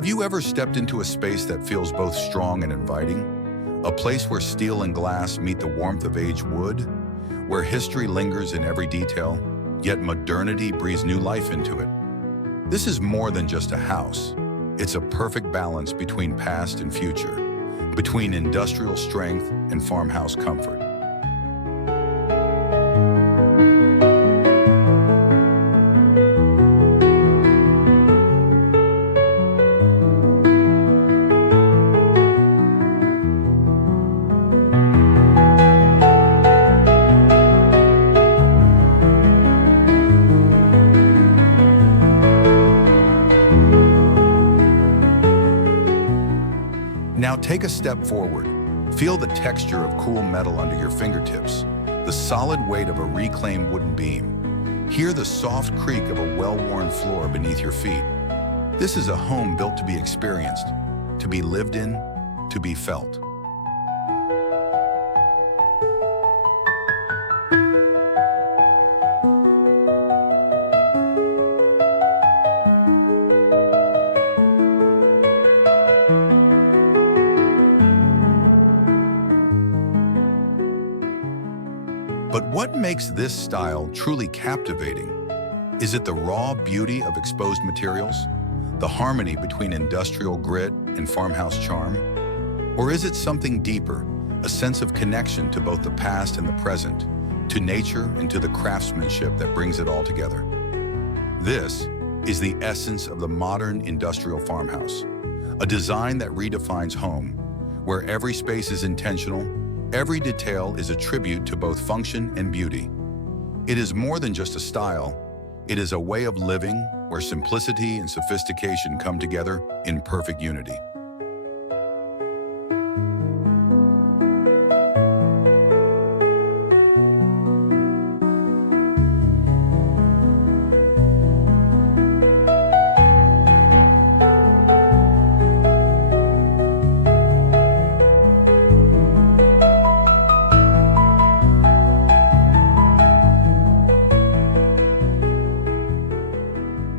Have you ever stepped into a space that feels both strong and inviting? A place where steel and glass meet the warmth of aged wood, where history lingers in every detail, yet modernity breathes new life into it. This is more than just a house. It's a perfect balance between past and future, between industrial strength and farmhouse comfort. Now take a step forward. Feel the texture of cool metal under your fingertips, the solid weight of a reclaimed wooden beam. Hear the soft creak of a well-worn floor beneath your feet. This is a home built to be experienced, to be lived in, to be felt. But what makes this style truly captivating? Is it the raw beauty of exposed materials? The harmony between industrial grit and farmhouse charm? Or is it something deeper, a sense of connection to both the past and the present, to nature and to the craftsmanship that brings it all together? This is the essence of the modern industrial farmhouse, a design that redefines home, where every space is intentional, every detail is a tribute to both function and beauty. It is more than just a style, it is a way of living where simplicity and sophistication come together in perfect unity.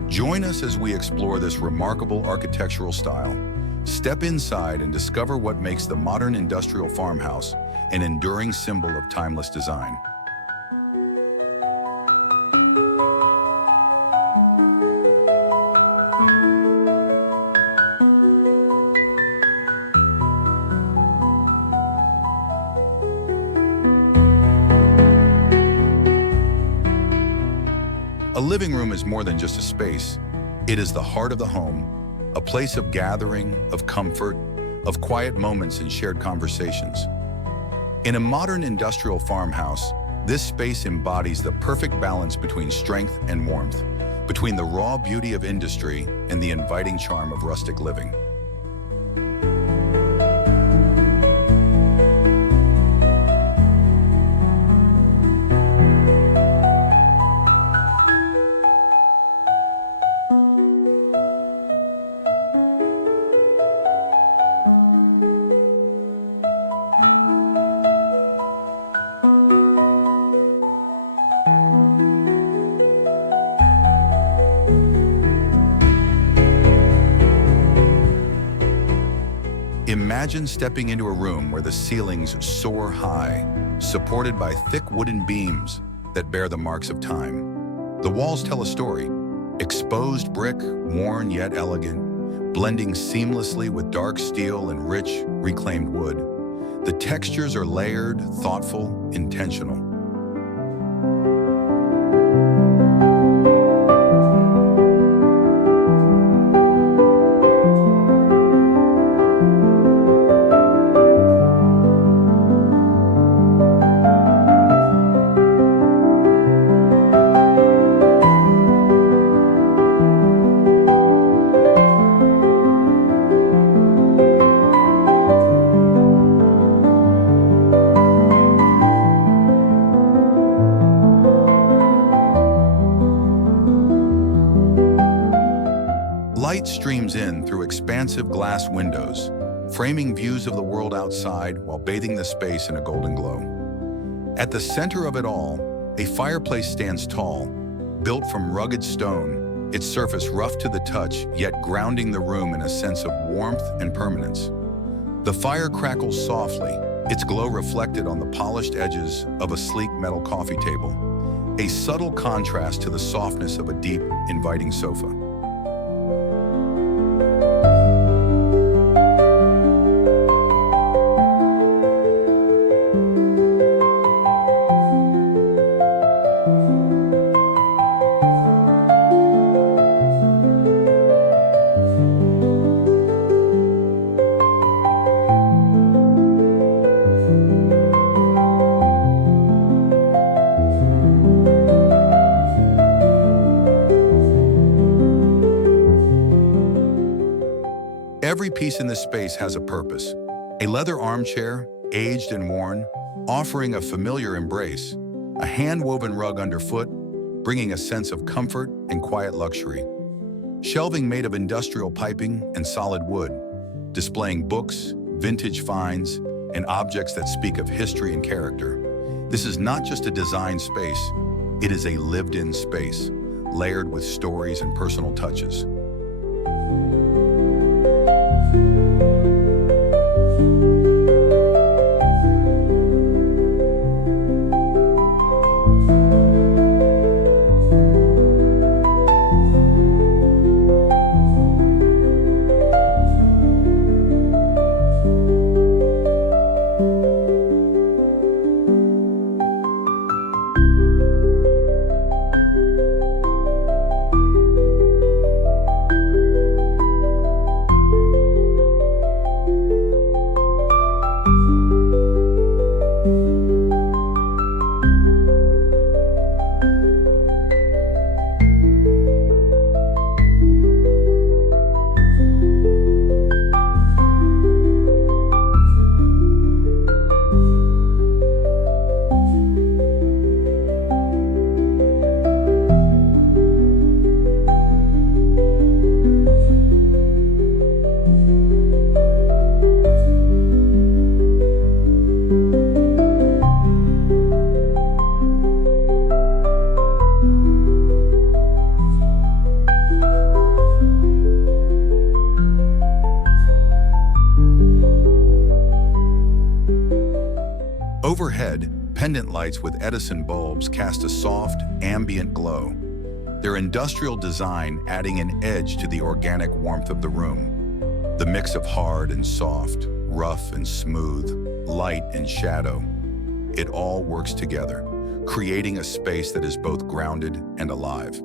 Join us as we explore this remarkable architectural style. Step inside and discover what makes the modern industrial farmhouse an enduring symbol of timeless design. A living room is more than just a space. It is the heart of the home, a place of gathering, of comfort, of quiet moments and shared conversations. In a modern industrial farmhouse, this space embodies the perfect balance between strength and warmth, between the raw beauty of industry and the inviting charm of rustic living. Imagine stepping into a room where the ceilings soar high, supported by thick wooden beams that bear the marks of time. The walls tell a story. Exposed brick, worn yet elegant, blending seamlessly with dark steel and rich, reclaimed wood. The textures are layered, thoughtful, intentional. Light streams in through expansive glass windows, framing views of the world outside while bathing the space in a golden glow. At the center of it all, a fireplace stands tall, built from rugged stone, its surface rough to the touch, yet grounding the room in a sense of warmth and permanence. The fire crackles softly, its glow reflected on the polished edges of a sleek metal coffee table, a subtle contrast to the softness of a deep, inviting sofa. Every piece in this space has a purpose. A leather armchair, aged and worn, offering a familiar embrace. A hand-woven rug underfoot, bringing a sense of comfort and quiet luxury. Shelving made of industrial piping and solid wood, displaying books, vintage finds, and objects that speak of history and character. This is not just a design space, it is a lived-in space, layered with stories and personal touches. Overhead, pendant lights with Edison bulbs cast a soft, ambient glow, their industrial design adding an edge to the organic warmth of the room. The mix of hard and soft, rough and smooth, light and shadow, it all works together, creating a space that is both grounded and alive.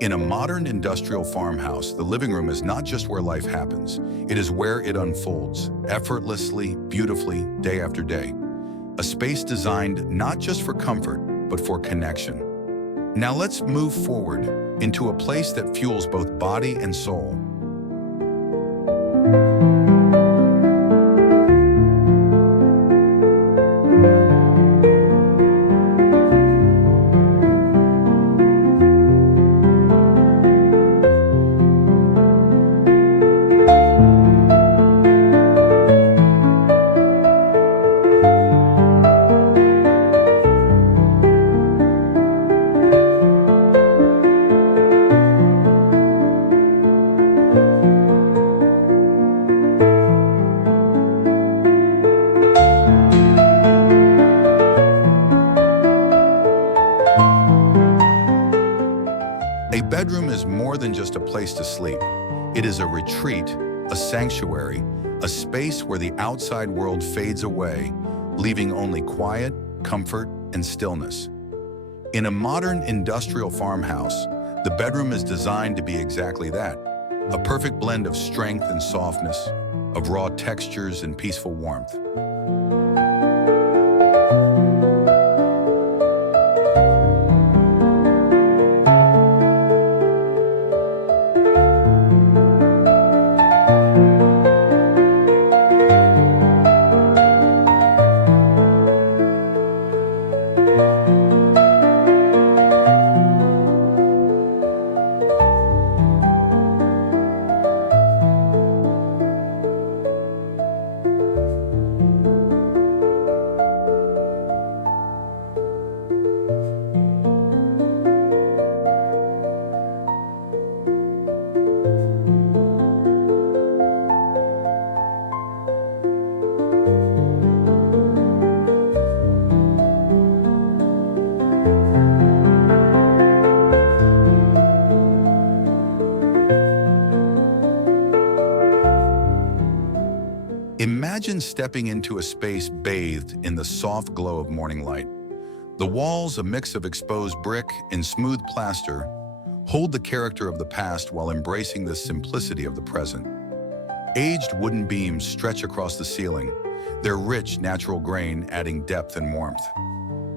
In a modern industrial farmhouse, the living room is not just where life happens, it is where it unfolds, effortlessly, beautifully, day after day. A space designed not just for comfort, but for connection. Now let's move forward into a place that fuels both body and soul. A bedroom is more than just a place to sleep. It is a retreat, a sanctuary, a space where the outside world fades away, leaving only quiet, comfort, and stillness. In a modern industrial farmhouse, the bedroom is designed to be exactly that, a perfect blend of strength and softness, of raw textures and peaceful warmth. Imagine stepping into a space bathed in the soft glow of morning light. The walls, a mix of exposed brick and smooth plaster, hold the character of the past while embracing the simplicity of the present. Aged wooden beams stretch across the ceiling, their rich, natural grain adding depth and warmth.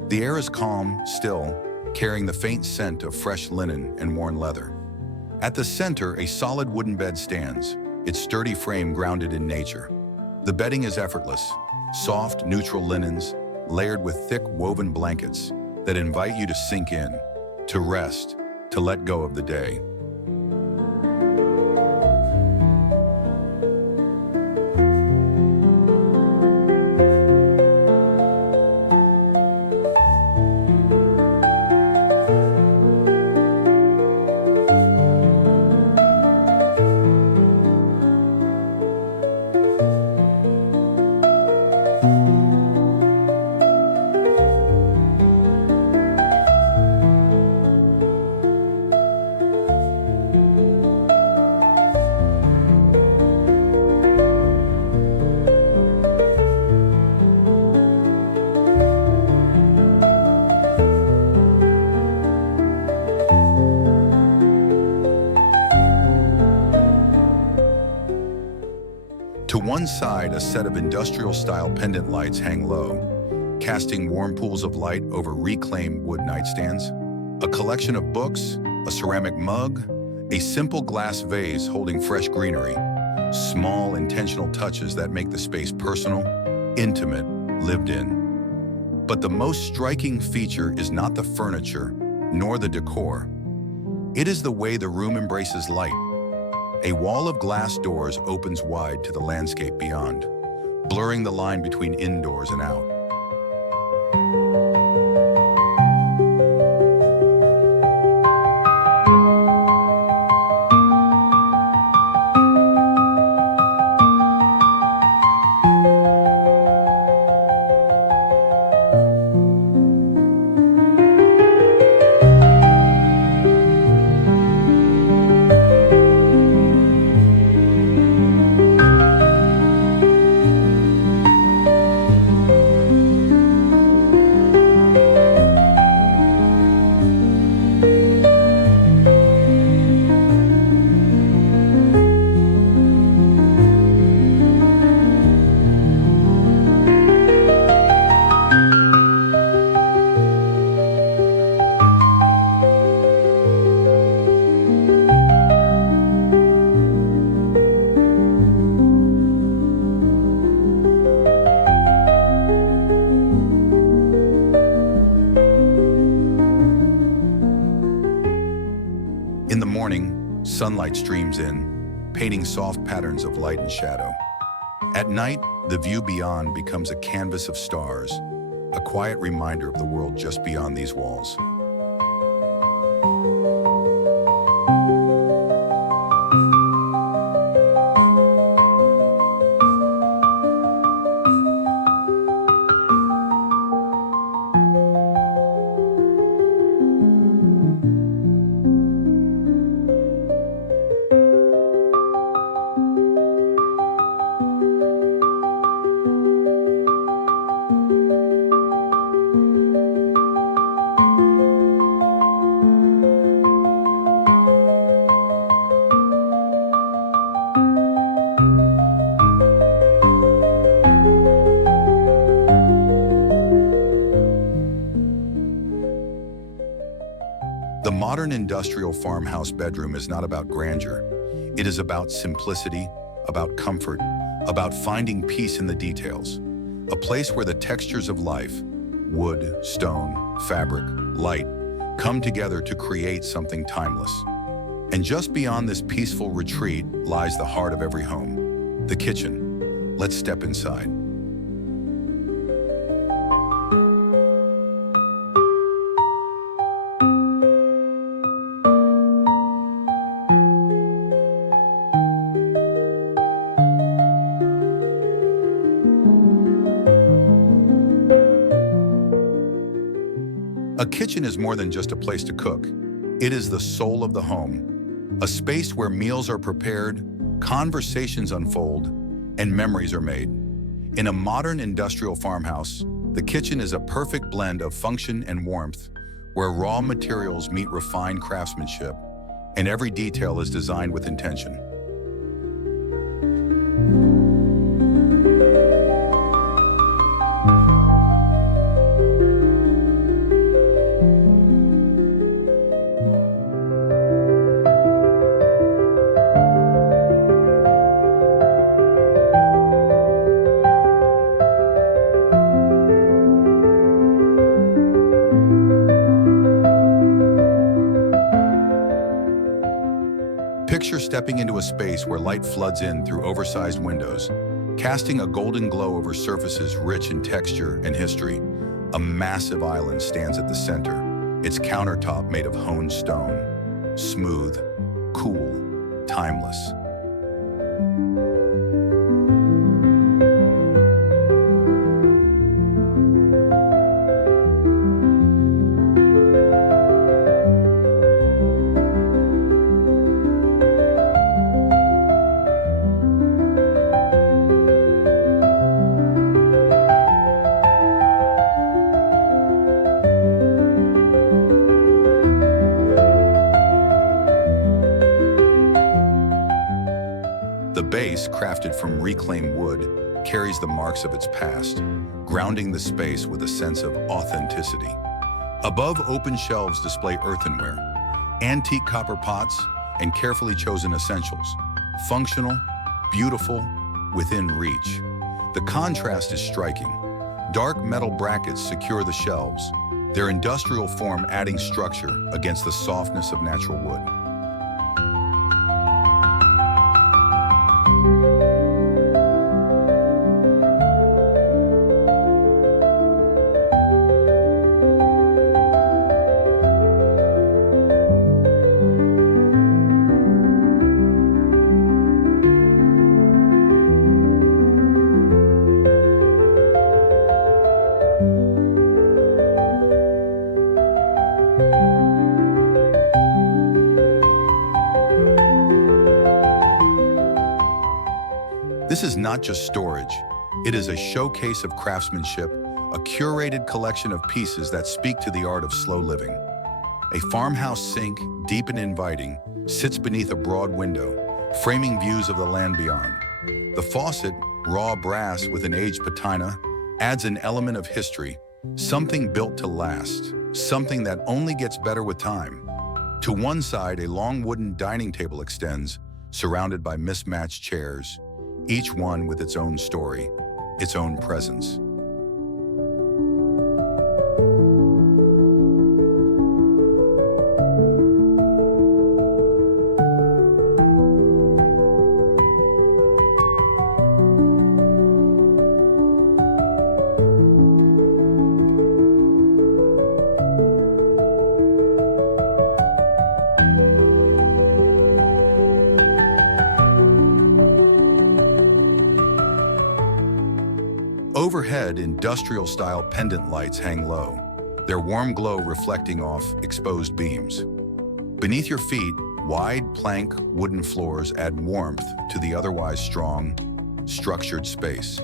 The air is calm, still, carrying the faint scent of fresh linen and worn leather. At the center, a solid wooden bed stands, its sturdy frame grounded in nature. The bedding is effortless, soft, neutral linens, layered with thick woven blankets that invite you to sink in, to rest, to let go of the day. To one side, a set of industrial-style pendant lights hang low, casting warm pools of light over reclaimed wood nightstands. A collection of books, a ceramic mug, a simple glass vase holding fresh greenery, small intentional touches that make the space personal, intimate, lived in. But the most striking feature is not the furniture, nor the decor. It is the way the room embraces light. A wall of glass doors opens wide to the landscape beyond, blurring the line between indoors and out. In the morning, sunlight streams in, painting soft patterns of light and shadow. At night, the view beyond becomes a canvas of stars, a quiet reminder of the world just beyond these walls. The modern industrial farmhouse bedroom is not about grandeur. It is about simplicity, about comfort, about finding peace in the details. A place where the textures of life, wood, stone, fabric, light, come together to create something timeless. And just beyond this peaceful retreat lies the heart of every home, the kitchen. Let's step inside. A kitchen is more than just a place to cook. It is the soul of the home, a space where meals are prepared, conversations unfold, and memories are made. In a modern industrial farmhouse, the kitchen is a perfect blend of function and warmth, where raw materials meet refined craftsmanship, and every detail is designed with intention. Picture stepping into a space where light floods in through oversized windows, casting a golden glow over surfaces rich in texture and history. A massive island stands at the center, its countertop made of honed stone. Smooth, cool, timeless. The base, crafted from reclaimed wood, carries the marks of its past, grounding the space with a sense of authenticity. Above, open shelves display earthenware, antique copper pots, and carefully chosen essentials. Functional, beautiful, within reach. The contrast is striking. Dark metal brackets secure the shelves, their industrial form adding structure against the softness of natural wood. This is not just storage. It is a showcase of craftsmanship, a curated collection of pieces that speak to the art of slow living. A farmhouse sink, deep and inviting, sits beneath a broad window, framing views of the land beyond. The faucet, raw brass with an aged patina, adds an element of history, something built to last, something that only gets better with time. To one side, a long wooden dining table extends, surrounded by mismatched chairs, each one with its own story, its own presence. Overhead, industrial-style pendant lights hang low, their warm glow reflecting off exposed beams. Beneath your feet, wide plank wooden floors add warmth to the otherwise strong, structured space.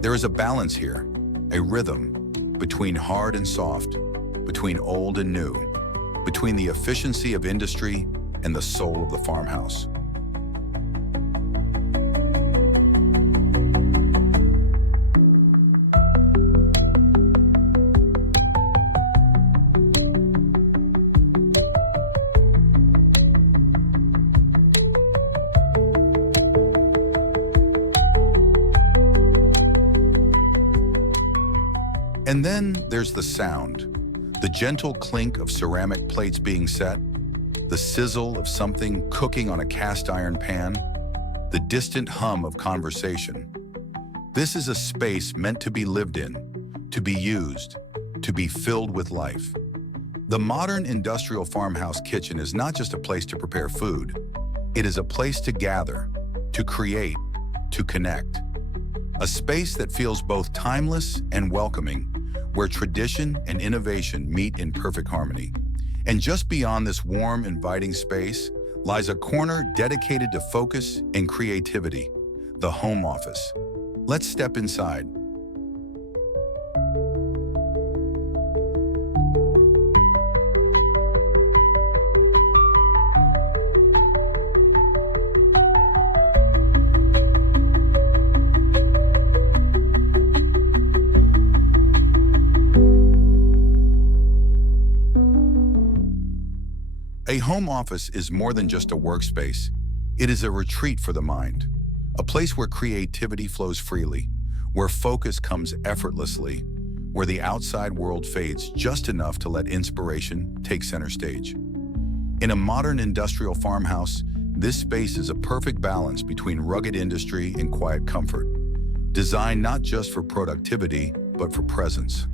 There is a balance here, a rhythm between hard and soft, between old and new, between the efficiency of industry and the soul of the farmhouse. And then there's the sound, the gentle clink of ceramic plates being set, the sizzle of something cooking on a cast iron pan, the distant hum of conversation. This is a space meant to be lived in, to be used, to be filled with life. The modern industrial farmhouse kitchen is not just a place to prepare food. It is a place to gather, to create, to connect. A space that feels both timeless and welcoming, where tradition and innovation meet in perfect harmony. And just beyond this warm, inviting space lies a corner dedicated to focus and creativity, the home office. Let's step inside. A home office is more than just a workspace. It is a retreat for the mind, a place where creativity flows freely, where focus comes effortlessly, where the outside world fades just enough to let inspiration take center stage. In a modern industrial farmhouse, this space is a perfect balance between rugged industry and quiet comfort, designed not just for productivity, but for presence.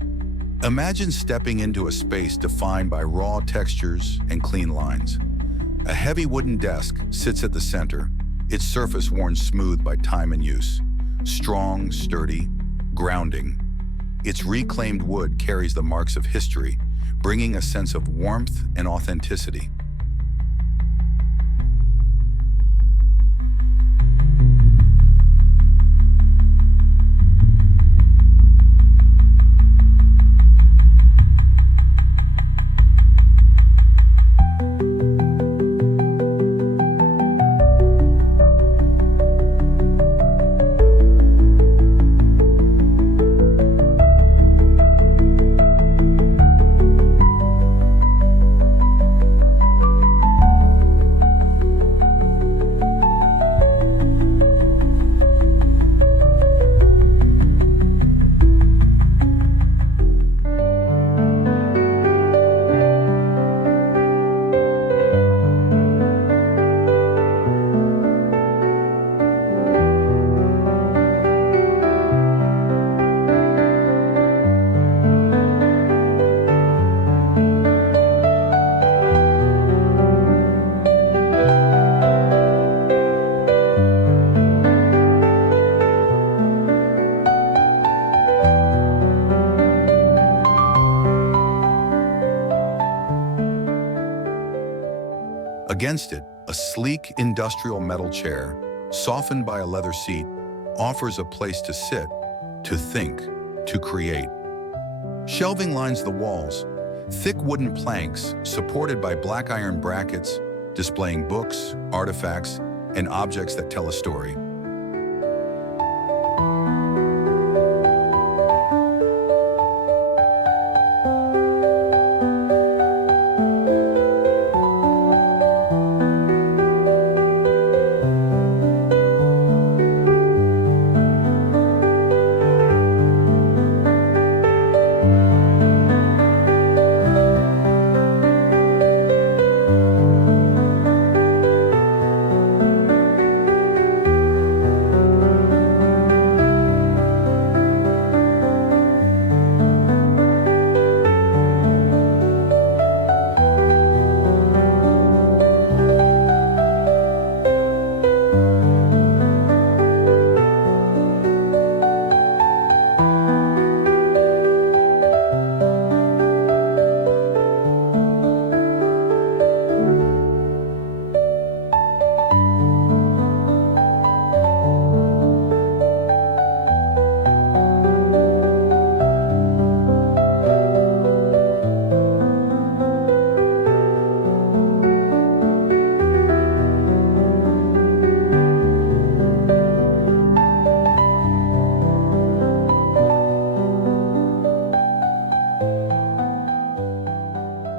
Imagine stepping into a space defined by raw textures and clean lines. A heavy wooden desk sits at the center, its surface worn smooth by time and use. Strong, sturdy, grounding. Its reclaimed wood carries the marks of history, bringing a sense of warmth and authenticity. Against it, a sleek industrial metal chair, softened by a leather seat, offers a place to sit, to think, to create. Shelving lines the walls, thick wooden planks supported by black iron brackets, displaying books, artifacts, and objects that tell a story.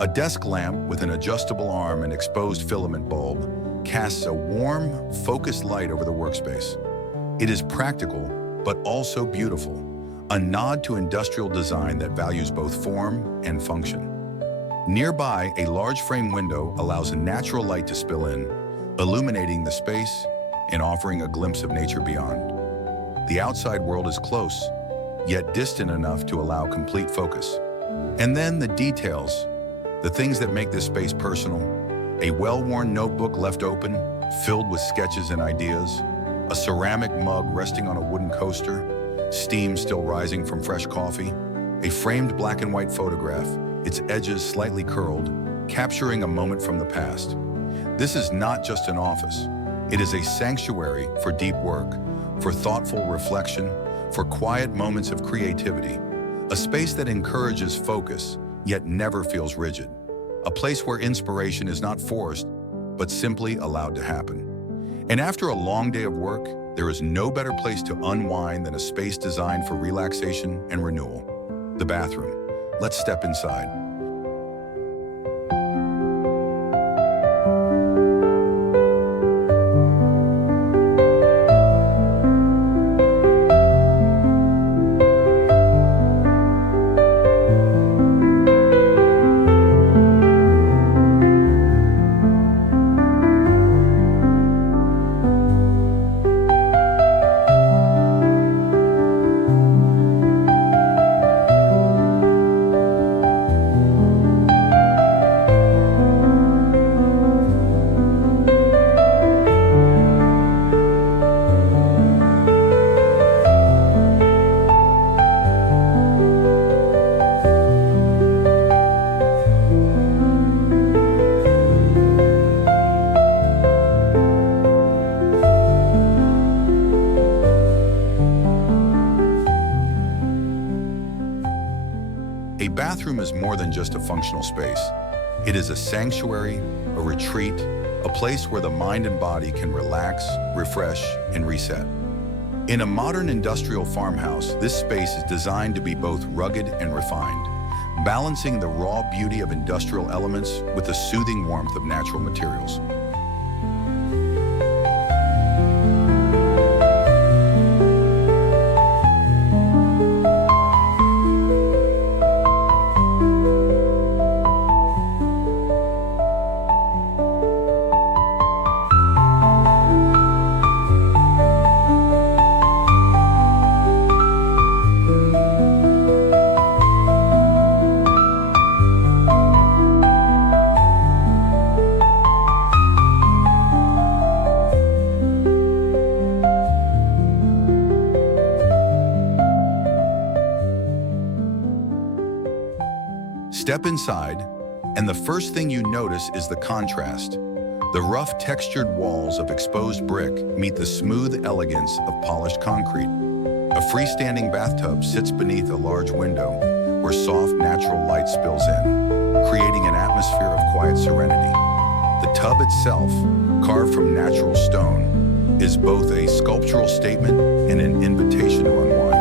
A desk lamp with an adjustable arm and exposed filament bulb casts a warm, focused light over the workspace. It is practical, but also beautiful, a nod to industrial design that values both form and function. Nearby, a large frame window allows a natural light to spill in, illuminating the space and offering a glimpse of nature beyond. The outside world is close, yet distant enough to allow complete focus. And then the details, the things that make this space personal: a well-worn notebook left open, filled with sketches and ideas, a ceramic mug resting on a wooden coaster, steam still rising from fresh coffee, a framed black and white photograph, its edges slightly curled, capturing a moment from the past. This is not just an office. It is a sanctuary for deep work, for thoughtful reflection, for quiet moments of creativity, a space that encourages focus, yet never feels rigid, a place where inspiration is not forced, but simply allowed to happen. And after a long day of work, there is no better place to unwind than a space designed for relaxation and renewal. The bathroom. Let's step inside. A bathroom is more than just a functional space. It is a sanctuary, a retreat, a place where the mind and body can relax, refresh, and reset. In a modern industrial farmhouse, this space is designed to be both rugged and refined, balancing the raw beauty of industrial elements with the soothing warmth of natural materials. Step inside, and the first thing you notice is the contrast. The rough, textured walls of exposed brick meet the smooth elegance of polished concrete. A freestanding bathtub sits beneath a large window where soft, natural light spills in, creating an atmosphere of quiet serenity. The tub itself, carved from natural stone, is both a sculptural statement and an invitation to unwind.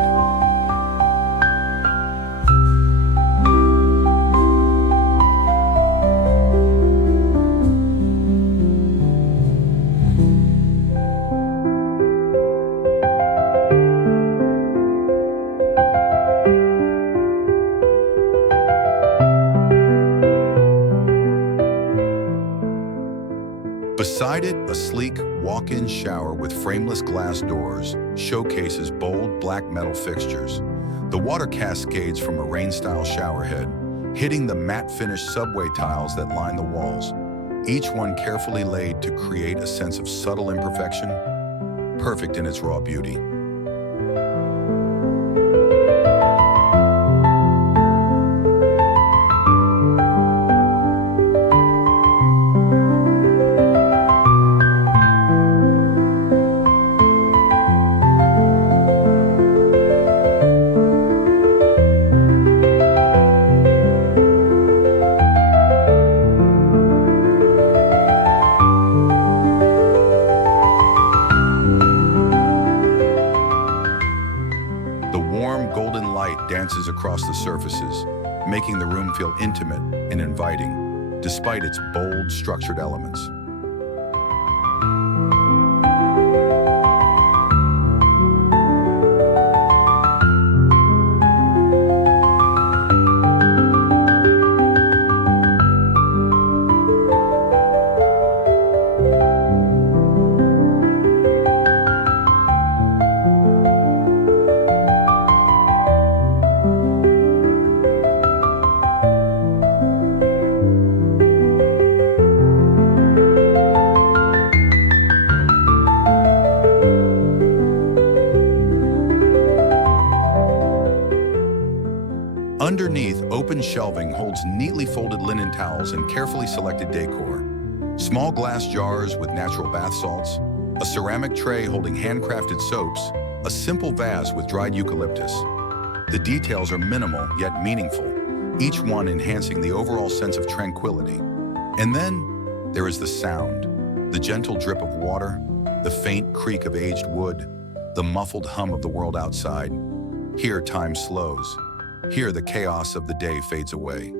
Beside it, a sleek walk-in shower with frameless glass doors showcases bold black metal fixtures. The water cascades from a rain-style shower head, hitting the matte-finished subway tiles that line the walls, each one carefully laid to create a sense of subtle imperfection, perfect in its raw beauty. Dances across the surfaces, making the room feel intimate and inviting, despite its bold, structured elements. Underneath, open shelving holds neatly folded linen towels and carefully selected decor. Small glass jars with natural bath salts, a ceramic tray holding handcrafted soaps, A simple vase with dried eucalyptus. The details are minimal yet meaningful, each one enhancing the overall sense of tranquility. And then there is the sound, the gentle drip of water, the faint creak of aged wood, the muffled hum of the world outside. Here time slows. Here the chaos of the day fades away.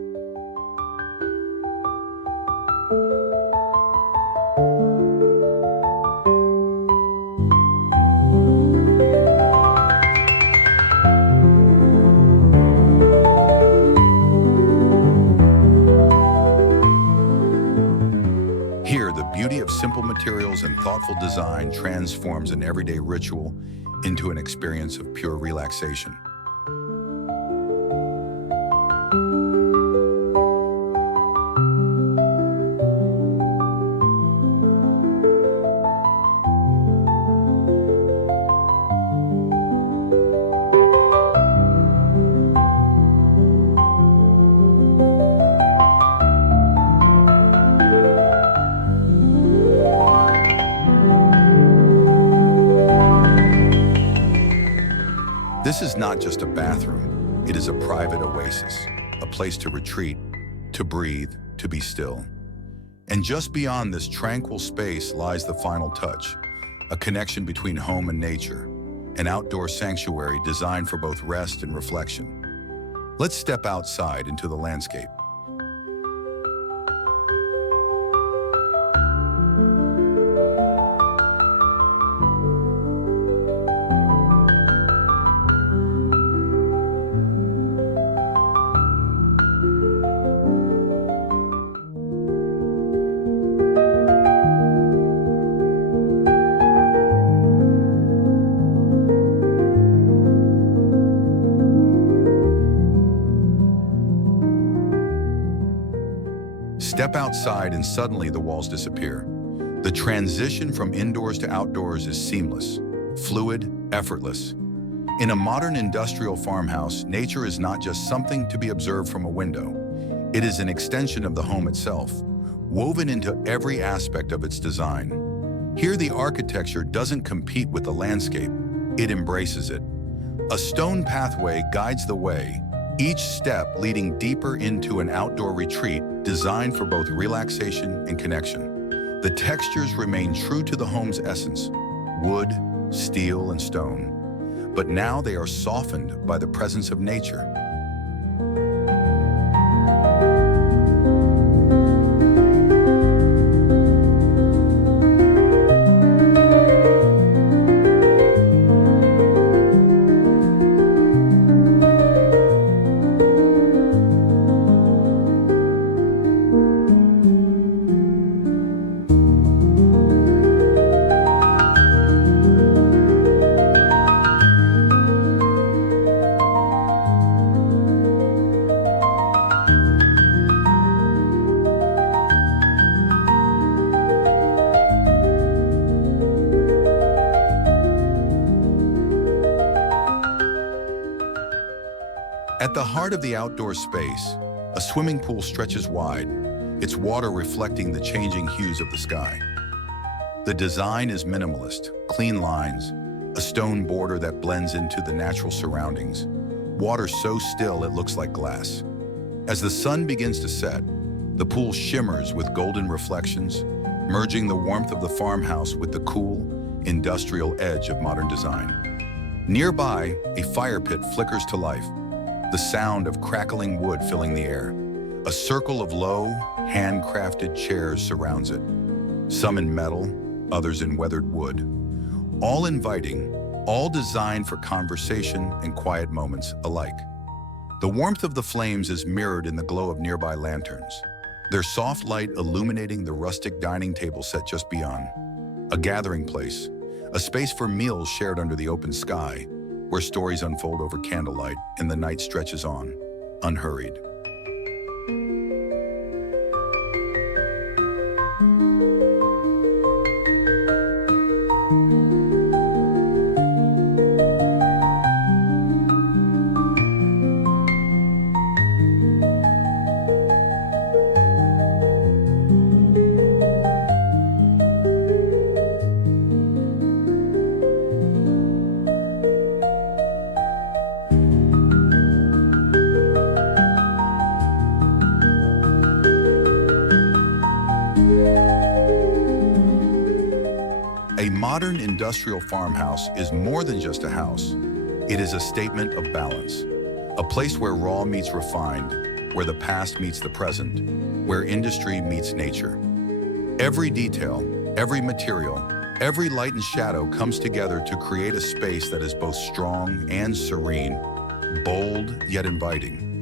Here, the beauty of simple materials and thoughtful design transforms an everyday ritual into an experience of pure relaxation. This is not just a bathroom, it is a private oasis, a place to retreat, to breathe, to be still. And just beyond this tranquil space lies the final touch, a connection between home and nature, an outdoor sanctuary designed for both rest and reflection. Let's step outside into the landscape. Step outside and suddenly the walls disappear. The transition from indoors to outdoors is seamless, fluid, effortless. In a modern industrial farmhouse, nature is not just something to be observed from a window. It is an extension of the home itself, woven into every aspect of its design. Here, the architecture doesn't compete with the landscape, it embraces it. A stone pathway guides the way, each step leading deeper into an outdoor retreat designed for both relaxation and connection. The textures remain true to the home's essence, wood, steel, and stone. But now they are softened by the presence of nature. At the heart of the outdoor space, a swimming pool stretches wide, its water reflecting the changing hues of the sky. The design is minimalist, clean lines, a stone border that blends into the natural surroundings, water so still it looks like glass. As the sun begins to set, the pool shimmers with golden reflections, merging the warmth of the farmhouse with the cool, industrial edge of modern design. Nearby, a fire pit flickers to life, the sound of crackling wood filling the air. A circle of low, handcrafted chairs surrounds it, some in metal, others in weathered wood. All inviting, all designed for conversation and quiet moments alike. The warmth of the flames is mirrored in the glow of nearby lanterns, their soft light illuminating the rustic dining table set just beyond. A gathering place, a space for meals shared under the open sky, where stories unfold over candlelight and the night stretches on, unhurried. A modern industrial farmhouse is more than just a house. It is a statement of balance. A place where raw meets refined, where the past meets the present, where industry meets nature. Every detail, every material, every light and shadow comes together to create a space that is both strong and serene, bold yet inviting.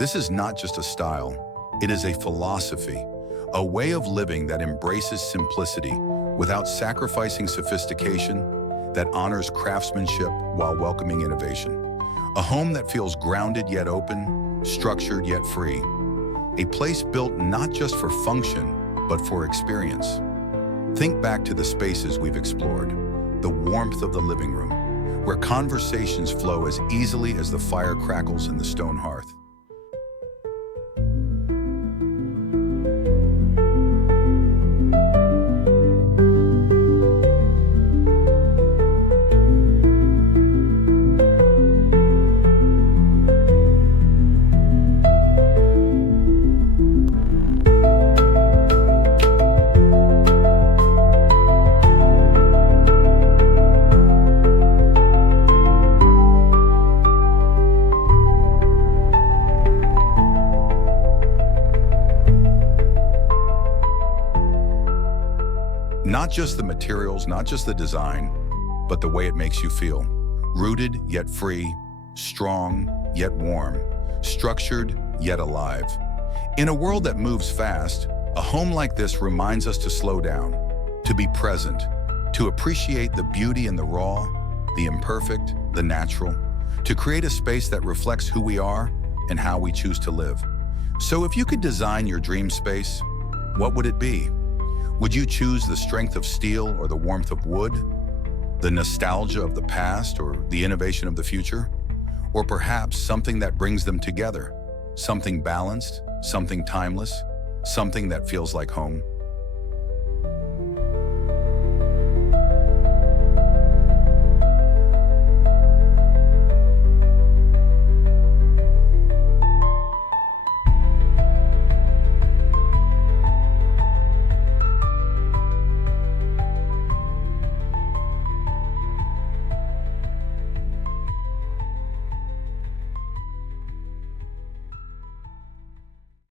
This is not just a style, it is a philosophy, a way of living that embraces simplicity without sacrificing sophistication, that honors craftsmanship while welcoming innovation. A home that feels grounded yet open, structured yet free. A place built not just for function, but for experience. Think back to the spaces we've explored, the warmth of the living room, where conversations flow as easily as the fire crackles in the stone hearth. Not just the materials, not just the design, but the way it makes you feel. Rooted yet free, strong yet warm, structured yet alive. In a world that moves fast, a home like this reminds us to slow down, to be present, to appreciate the beauty in the raw, the imperfect, the natural, to create a space that reflects who we are and how we choose to live. So if you could design your dream space, what would it be? Would you choose the strength of steel or the warmth of wood? The nostalgia of the past or the innovation of the future? Or perhaps something that brings them together? Something balanced, something timeless, something that feels like home?